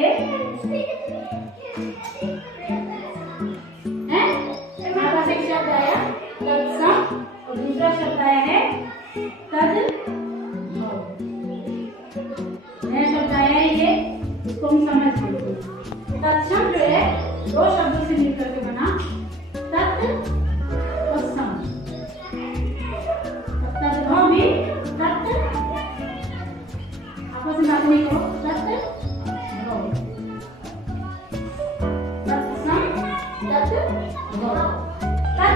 ये है हमारे पास एक शब्द आया तत्सम और दूसरा शब्द आया है तद्भव। नया शब्द आया है ये, इसको हम समझ लेते हैं। तत्सम जो है दो शब्दों से मिलकर के बना तत् और सम। तद्भव भी तत् आपस में बात नहीं करो तत् तत्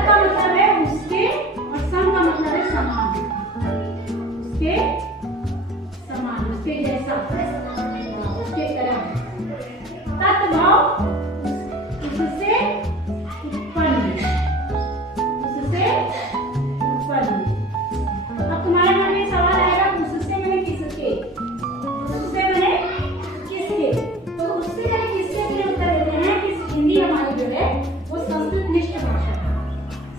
का मतलब है उसके और सम का मतलब है समान, उसके समान, उसके जैसा, उसके तरह। तद्भव उससे उत्पन्न, उससे उत्पन्न। अब तुम्हारे मन में सवाल आएगा उससे मैंने किसके, उससे मैंने किसके, तो उससे मैंने किसके के लिए उत्तर देते हैं कि हिंदी हमारी जो है वो संस्कृत निष्ठ भाषा है।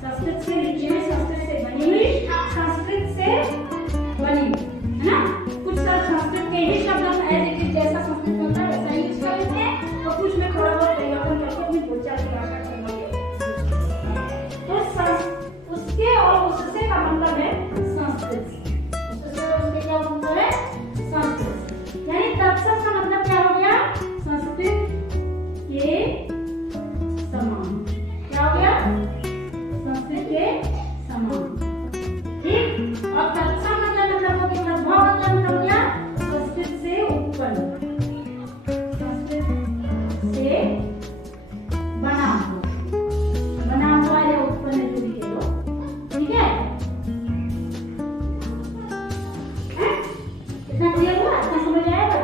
संस्कृत से लिखी, संस्कृत से बनी हुई, संस्कृत से बनी है ना। कुछ संस्कृत के ही शब्द हम ऐसे जैसा संस्कृत होता है वैसा यूज कर लेते हैं और कुछ में थोड़ा बहुत परिवर्तन करके अपनी बोलचाल की भाषा करवाते हैं। तो उसके और उससे का मतलब है संस्कृत से, उससे और उसके क्या मतलब है संस्कृत। यानी तत्सम का मतलब क्या हो गया संस्कृत के समान। क्या हो गया संस्कृत के समान, ठीक। और तत्सम का क्या मतलब हो गया, तद्भव का क्या मतलब हो गया संस्कृत से उत्पन्न, संस्कृत से बना हुआ या उत्पन्न जो भी कह लो, ठीक है। इतना क्लियर हुआ, इतना समझ आएगा।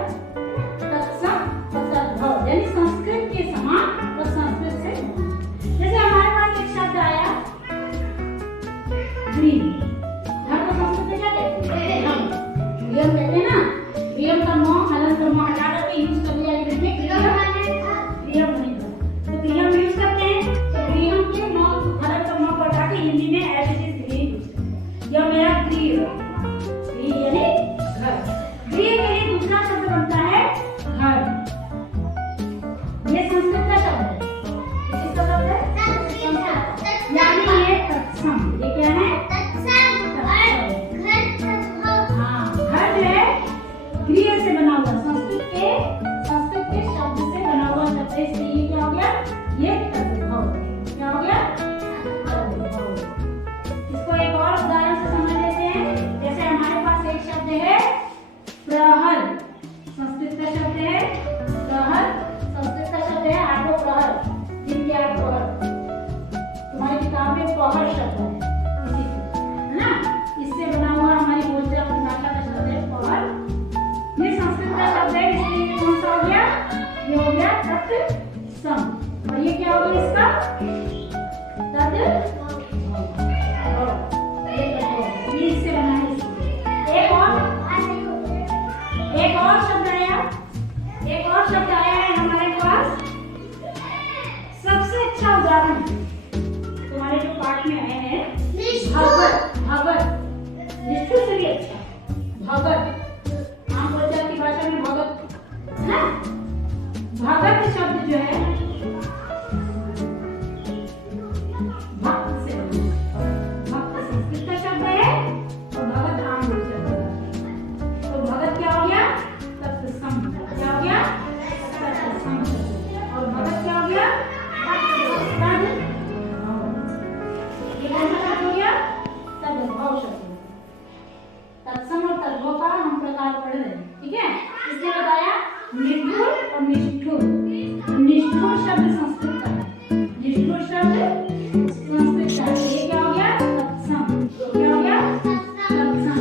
तत्सम और तद्भव यानी संस्कृत के समान और संस्कृत से बना। जैसे हमारे पास एक शब्द आया ग्रीन, घर को संस्कृत में क्या कहते हैं, ग्रीन कहते हैं ना। ग्रीन का म हलन का म हटा करके यूज कर लिया इंग्लिश में ग्रीन नहीं था, तो ग्रीन में यूज करते हैं। तो ग्रीन के म हलन का म को हटा के हिंदी में as it is green use करते हैं। यह मेरा ग्रीन, ग्रीन यानी घर। ग्रीन के लिए दूसरा शब्द बनता है घर। ये संस्कृत का शब्द है, किसका शब्द है संस्कृत, यानी ये तत्सम। ये क्या है घर जो है गृह से बना हुआ, संस्कृत के शब्द से बना हुआ शब्द है, इसलिए ये क्या हो गया ये तद्भव। क्या हो गया तद्भव। इसको एक और उदाहरण से समझ लेते हैं। जैसे हमारे पास एक शब्द है प्रहर, संस्कृत का शब्द है प्रहर, संस्कृत का शब्द है आठों प्रहर, दिन के 8 प्रहर। तुम्हारी किताब में प्रहर शब्द है ना, इससे बना हुआ हमारी बोलचाल की भाषा का शब्द है प्रहर। ये संस्कृत का शब्द है, इसलिए ये कौन सा हो गया, ये हो गया तत्सम। और ये क्या हो गया इसका तद्भव, ये इससे बना है। एक और शब्द आया है हमारे पास। सबसे अच्छा उदाहरण तुम्हारे जो पाठ में आए हैं भगत, भगत निष्ठुर से भी अच्छा भगत, आम बोलचाल की भाषा में भगत है ना। भगत शब्द जो है भक्त से बना, भक्त संस्कृत का शब्द है और भगत आम बोलचाल का। तो भगत क्या हो गया तत्सम, क्या हो गया तत्सम, और भगत क्या हो गया तद्भव। ये कौन सा शब्द हो गया तद्भव शब्द। तत्सम और तद्भव का हम प्रकार पढ़ रहे हैं, ठीक है। इसने बताया निष्ठुर और निष्ठुर। निष्ठुर शब्द संस्कृत का है, निष्ठुर शब्द संस्कृत का है। ये क्या हो गया तत्सम, क्या हो गया तत्सम।